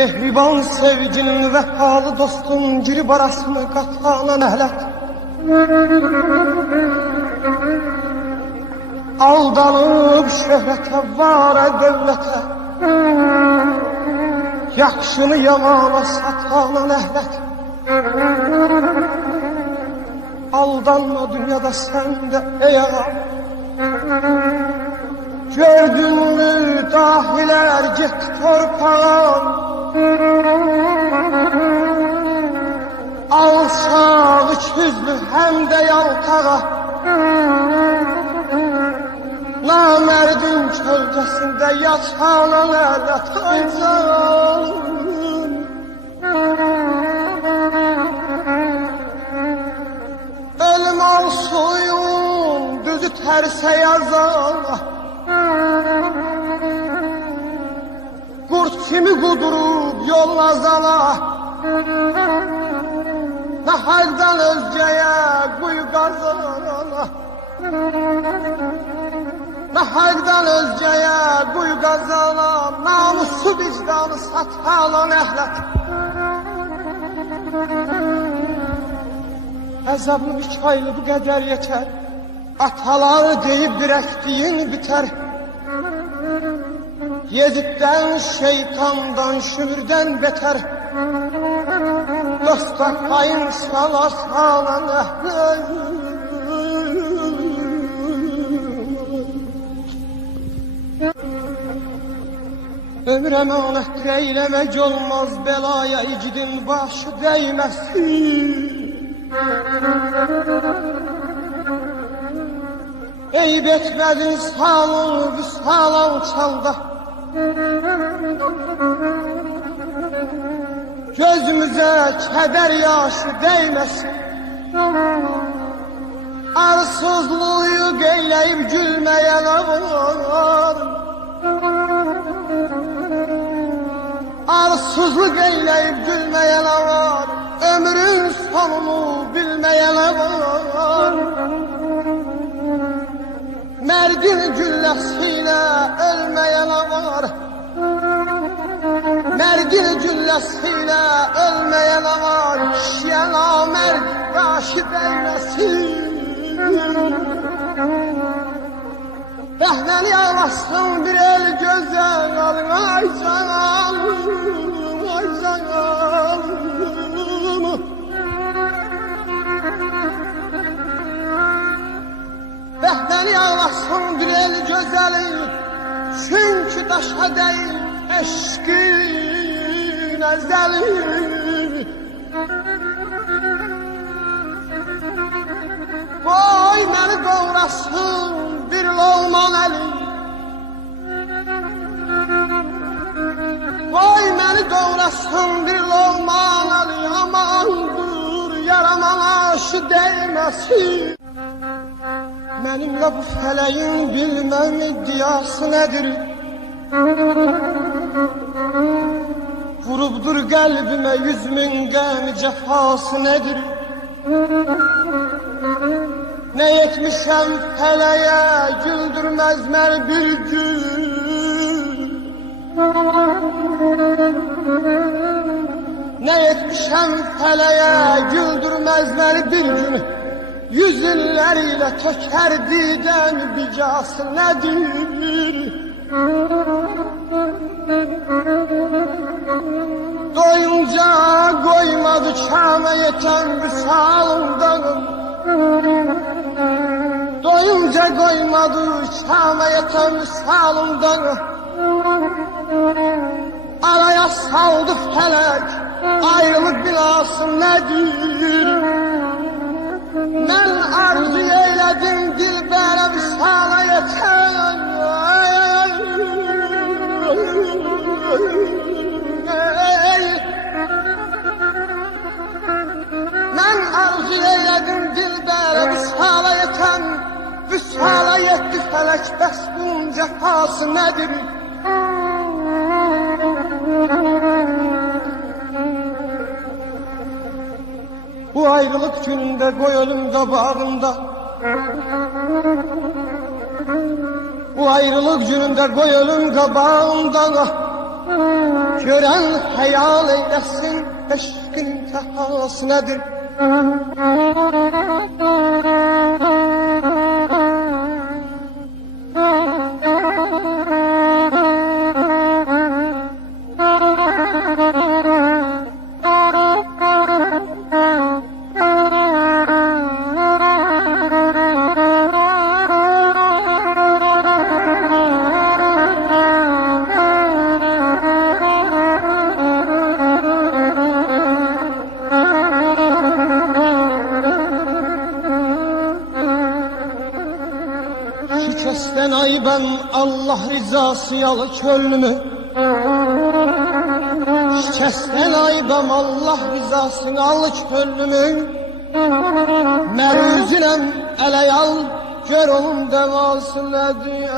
Mehriban sevginin vəfalı dostun girib arasını qatanan əhlət. Aldanıb şöhrətə, varə, dövlətə, yaxşını yamana satanan əhlət. Aldanma dünyada sən də ey ağam. Gördün mü dahilər getdi torpağın, alçaq üçüzlü həm də yaltağa. Namərdin kölgəsində yatanan ələt aycan. Ölüm ol suyun düzü tərsə yazana, qurt kimi qudurub yollazana. Nə haldan özgəyə quyu qazana, nə haldan özgəyə quyu qazana. Namusu vicdanı satalan əhlət. Əzablı bir çaylı bu qədər yetər, ataları deyib dirəkdiyin bitər. Yeziddən, şeytandan, şümürdən betər. Dostlar payın sala salan əhlət. Ömür əmanətdir, eyləmək olmaz belaya, icidin başı dəyməsin. Eyb etmədin salın, vüsal alçalda. Gözümüzə kədər yaşı dəyməsin. Arsızlığı qeyləyib gülməyən var. Arsızlıq eyləyib gülməyən var. Ömrün sonunu bilməyən var. Mərdin gülləsiyle ölməyən var. Mərdin gülləsiyle ölməyən var. Kişiyə namərd başı dəyməsin. Rəhnəni ağlasın bir el gözəl alın, ay canım, ay canım. Rəhnəni ağlasın bir el gözəl, çünki daşa deyil eşqin əzəli. Qoy məni doğrasın bir loğman əli. Qoy məni doğrasın bir loğman əli. Amandır yaraman aşı dəyməsin. Mənimlə bu fələyin bilməm iddiası nədir? Vurubdur qəlbimə 100.000 qəm cəfası nədir? Ne etmişəm fələyə, güldürməz məni bir gün. Ne etmişəm fələyə, güldürməz məni bir gün. 100 illər ilə tökər didən bicası nədir? Doyunca qoymadı kâmə yetən vüsalımdan. Doyunca qoymadı kâmə yetən vüsalımdan. Araya saldı fələk, ayrılıq bilası nədir? Mən arzu eylədim dilbərə vüsala yetən. Mən arzu eylədim dilbərə vüsala yetən. Vüsala yetdi fələk, bəs bunun cəfası nədir? Bu ayrılık gününde qoy ölüm qabağında. Bu ayrılık gününde koy ölüm kabağımdan. Gören hayal eylesin eşkin intihası nedir? Şikesten ay ben Allah rızası yalı könlümü. Şikesten ay ben Allah rızasını al könlümü. Meruzinem ele al gör onun devası nedir?